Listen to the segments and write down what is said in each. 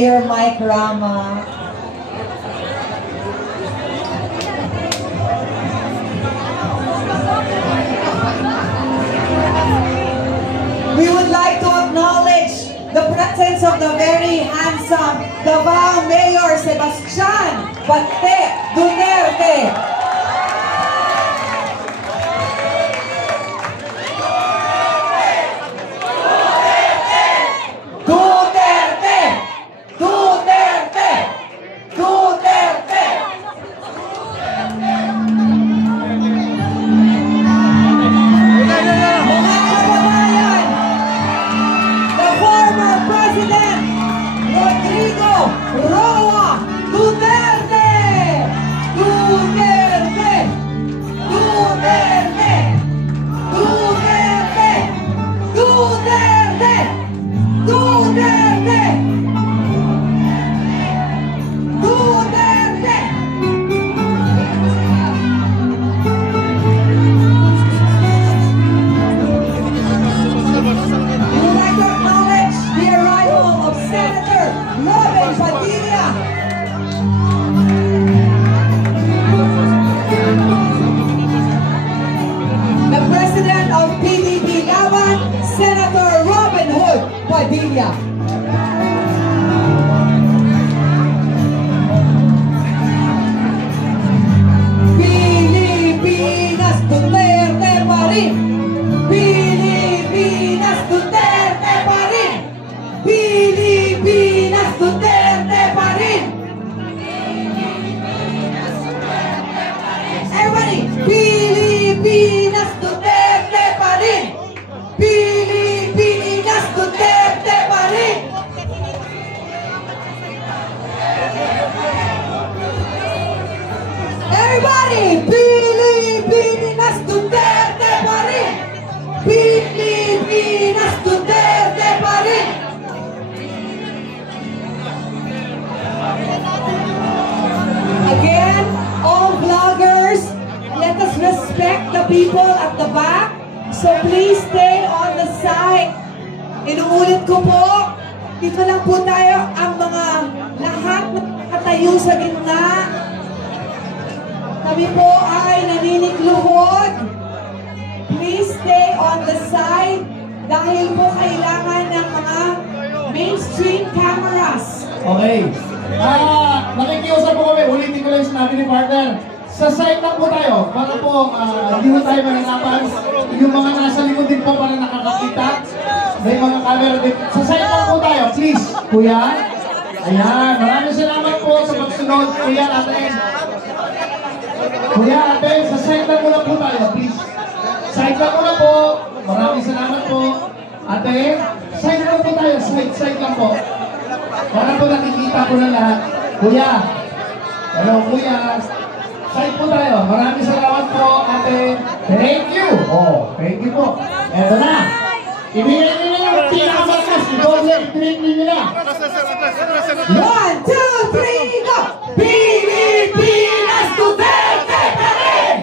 Mayor Mike Rama. We would like to acknowledge the presence of the very handsome Davao Mayor Sebastian Batte Duterte. Padilla. Pilipinas Duterte pa rin. Pilipinas Duterte pa rin. Pilipinas Duterte pa rin. Everybody, Pilipinas Duterte pa rin. Pilipinas Duterte pa rin. Everybody, Pilipinas Duterte pa rin. Pilipinas Duterte pa rin. Again, all vloggers, let us respect the people at the back. So please stay on the side. Inuulit ko po, dito lang po tayo ang mga lahat na nakatayo sa gitna. Kami po ay naninikluhod. Please stay on the side dahil po kailangan ng mga mainstream cameras. Okay. Nakikiusap po kami. Ulitin ko lang yung sinabi ni partner. Sa side lang po tayo, para po hindi mo tayo mananapan. Yung mga nasa likod din po para nakakakita. May mga camera din. Sa side lang po tayo, please. Kuya. Ayan, maraming salamat po sa pagsunod. Kuya, ate. Kuya, ate, sa side lang muna po tayo, please. Side lang muna po. Maraming salamat po. Ate, side lang po tayo. Side lang po. Para po nakikita po na lahat. Kuya. Hello, kuya. Side po tayo. Maraming salamat po, ate. Thank you. Oh, thank you po. Eto na. Ibigay nyo na yung pinakamalkas. I-drink nyo na. 1, 2, 3, go! Pilipinas Duterte pa rin!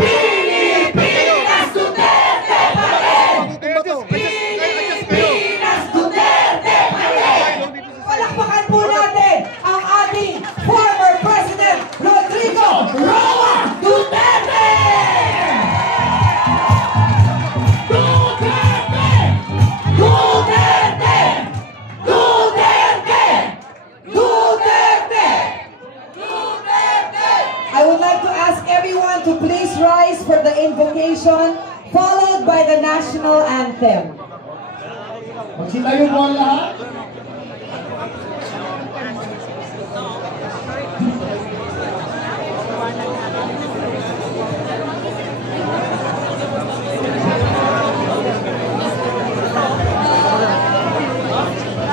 Pilipinas Duterte pa rin! Pilipinas Duterte pa rin! Palakpakan po natin ang ating former President Rodrigo Roa Duterte! I would like to ask everyone to please rise for the invocation, followed by the national anthem. Magsitayo po ang lahat.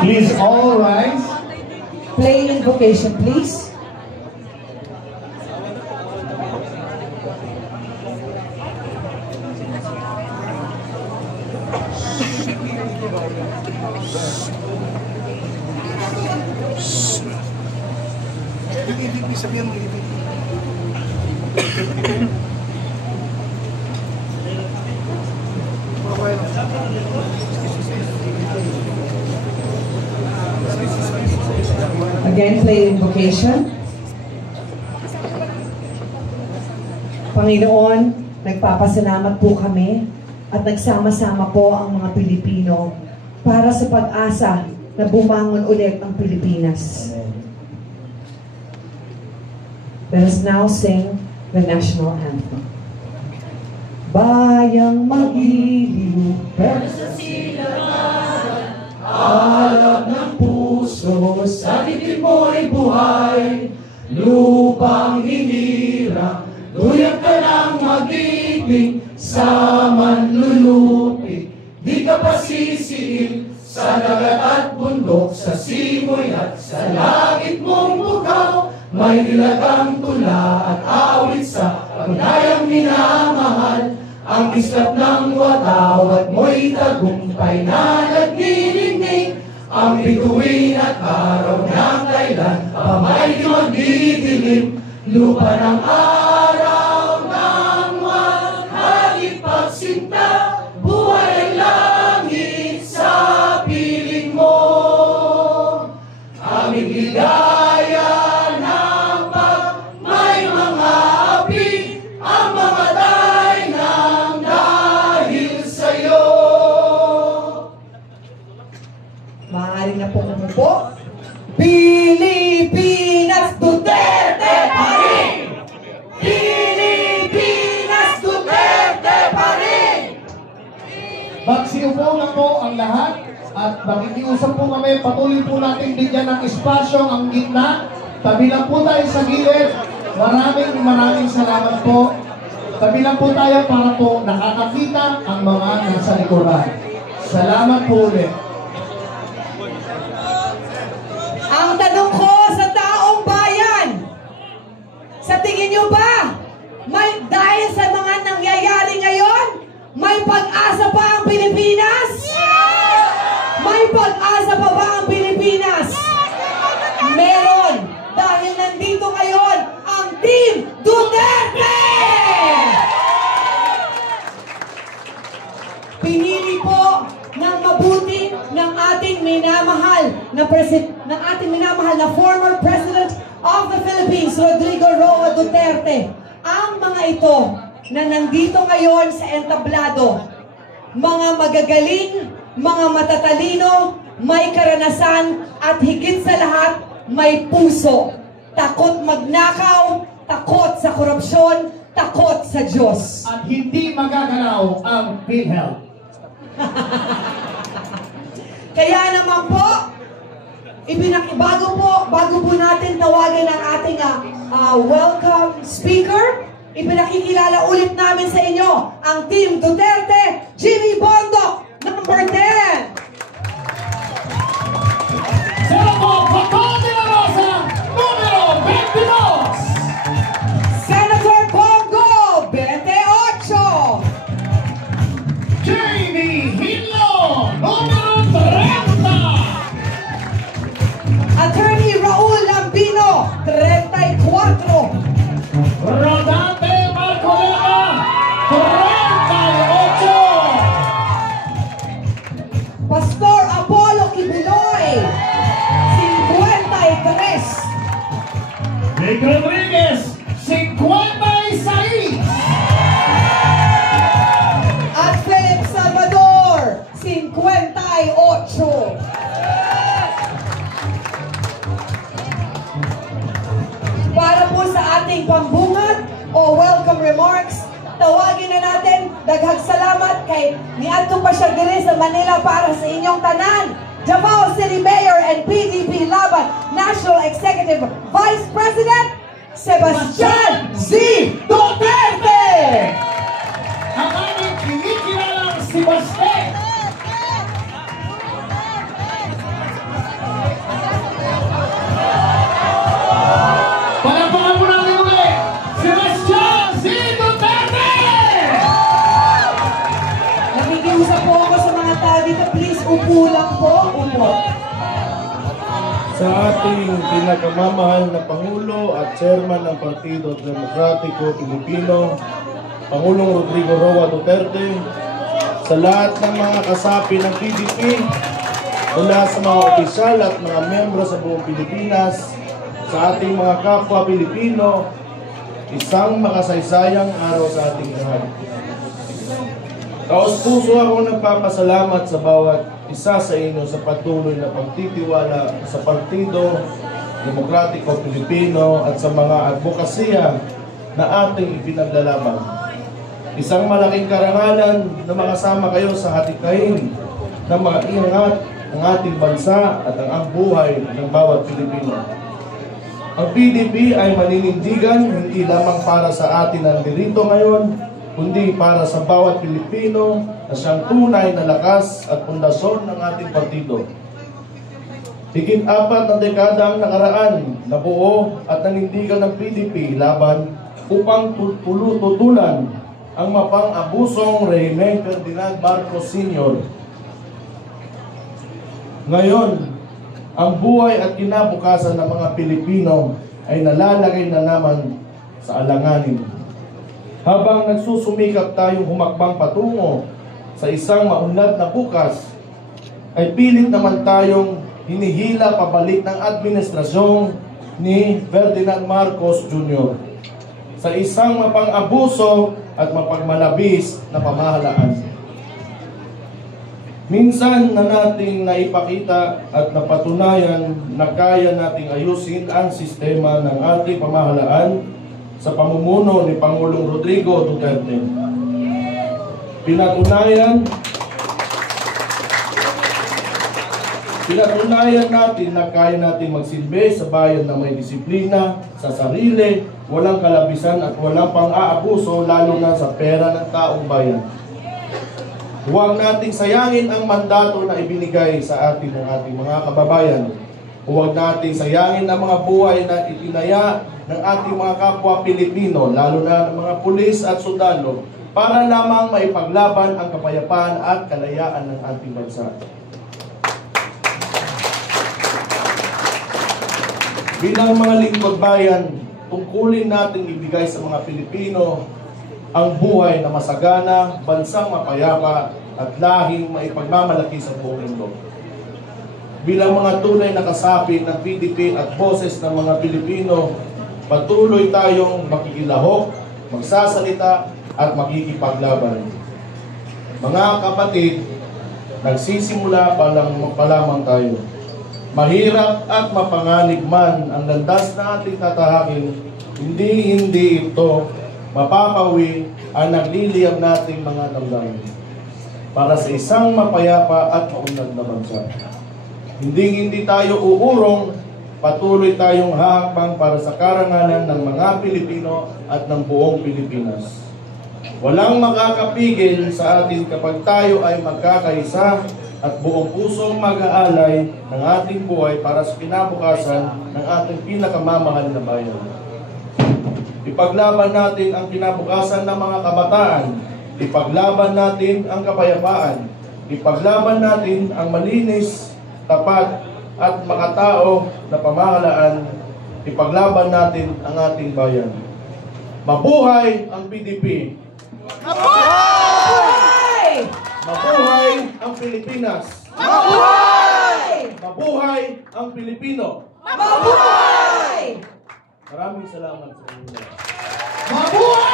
Please all rise. Play invocation, please. Ibig sabihin mo, ibig. again play invocation. Panginoon, nagpapasalamat po kami at nagsama-sama po ang mga Pilipino para sa pag-asa na bumangon ulit ang Pilipinas. Let us now sing the national anthem. Bayang magiliw, pero sa silangan, alab ng puso, sa dibdib mo'y buhay, lupang hinirang, tuyang ka ng magiging, sa manlulupig, di ka pasisiil, sa dagat at bundok, sa simoy at sa langit mong bukaw, may nilagang tula at awit sa pagdayang minamahal, ang kislap ng watawat mo'y tagumpay na nagniningning, ang bituin at araw ng kailan pa may magdidilim, lupa ng araw ng waghalik pagsinta, buhay ang langit sa piling mo, aming ligaya ng pag may mga api, ang mamatay ng dahil sa'yo. Maaari na pong umupo. Pilipinas Duterte pa rin! Pilipinas Duterte pa rin! Magsiupo na po ang lahat at makikiusap po kami, patuloy po natin bigyan ng espasyo ang gitna. Tabi lang po tayo sa gilid. Maraming salamat po. Tabi lang po tayo para po nakakakita ang mga nasa likuran. Salamat po ulit. Ang tanong ko sa taong bayan, sa tingin nyo ba, dahil sa mga nangyayari ngayon, may pag-asa pa ang Pilipinas? May pag-asa pa ba ang Pilipinas? Meron! Dahil nandito ngayon ang Team Duterte! Pinili po ng mabuti ng ating minamahal na former President of the Philippines, Rodrigo Roa Duterte. Ang mga ito na nandito ngayon sa entablado, mga magagaling, mga matatalino, may karanasan at higit sa lahat, may puso. Takot magnakaw, takot sa korupsyon, takot sa Diyos. At hindi magagalaw ang PhilHealth. Kaya naman po, bago po natin tawagin ang ating welcome speaker, ipinakikilala ulit namin sa inyo ang Team Duterte, Jimmy Bondoc, number 10. Senator Bato de la Rosa, numero 22. Senator Bongo, 28. Jamie Hilo, numero 30. Attorney Raul Lambino, 34. Rodante Marcoleta, 38. Pastor Apollo Kibuloy, 53. Vic Rodriguez, 56. At Philip Salvador, 58. Para po sa ating pambungat o welcome remarks, tawagin na natin, daghang salamat kay niadto pa siya diri sa Manila para sa inyong tanan, Davao City Mayor and PDP Laban National Executive Vice President, Sebastian Z. Duterte! Ang aming kinikilalang si Baste. Palapakan po natin ulit, Sebastian Z. Duterte! Nakikiusap po ako sa mga tao dito, please upo lang po, upo. Sa ating pinakamamahal na Pangulo at Chairman ng Partido Demokratiko Pilipino, Pangulong Rodrigo Roa Duterte, sa lahat ng mga kasapi ng PDP, mula sa mga opisyal at mga miyembro sa buong Pilipinas, sa ating mga kapwa Pilipino, isang makasaysayang araw sa ating lahat. Taos-puso ako nagpapasalamat sa bawat isa sa inyo sa patuloy na pagtitiwala sa Partido Demokratiko Pilipino at sa mga advokasya na ating ipinaglalaban. Isang malaking karangalan na makasama kayo sa hatikain na maingat ang ating bansa at ang buhay ng bawat Pilipino. Ang PDP ay maninindigan hindi lamang para sa atin na nandito ngayon, kundi para sa bawat Pilipino na siyang tunay na lakas at pundasyon ng ating partido. Higit 4 na dekada ang nakaraan na buo at nanindigan ng PDP laban upang tutulan ang mapang-abusong rehimeng Ferdinand Marcos Sr. Ngayon, ang buhay at kinabukasan ng mga Pilipino ay nalalagay na naman sa alanganin. Habang nagsusumikap tayong humakbang patungo sa isang maunlad na bukas, ay pilit naman tayong hinihila pabalik ng administrasyong ni Ferdinand Marcos Jr. sa isang mapang-abuso at mapagmalabis na pamahalaan. Minsan na nating naipakita at napatunayan na kaya nating ayusin ang sistema ng ating pamahalaan sa pamumuno ni Pangulong Rodrigo Duterte. Pinatunayan natin na kaya nating magsilbi sa bayan na may disiplina sa sarili, walang kalabisan at walang pang-aabuso lalo na sa pera ng taong bayan. Huwag nating sayangin ang mandato na ibinigay sa atin ng ating mga kababayan. Huwag nating sayangin ang mga buhay na itinaya ng ating mga kapwa Pilipino, lalo na ng mga pulis at sundalo, para lamang maipaglaban ang kapayapaan at kalayaan ng ating bansa. Bilang mga lingkod bayan, tungkulin natin ibigay sa mga Pilipino ang buhay na masagana, bansang mapayapa, at lahing maipagmamalaki sa buong mundo. Bilang mga tunay na kasapi ng PDP at boses ng mga Pilipino, patuloy tayong makikilahok, magsasalita, at makikipaglaban. Mga kapatid, nagsisimula pa lamang tayo. Mahirap at mapanganib man ang landas na ating tatahakin, hindi ito mapapawi ang nagliliyab nating mga damdamin para sa isang mapayapa at maunlad na bansa. Hindi tayo uurong, patuloy tayong hahakbang para sa karangalan ng mga Pilipino at ng buong Pilipinas. Walang makakapigil sa atin kapag tayo ay magkakaisa at buong pusong mag-aalay ng ating buhay para sa kinabukasan ng ating pinakamamahal na bayan. Ipaglaban natin ang kinabukasan ng mga kabataan. Ipaglaban natin ang kapayapaan. Ipaglaban natin ang malinis, tapat, at makatao na pamahalaan. Ipaglaban natin ang ating bayan. Mabuhay ang PDP! Mabuhay! Mabuhay ang Pilipinas! Mabuhay! Mabuhay ang Pilipino! Mabuhay! Maraming salamat sa inyo. Mabuhay!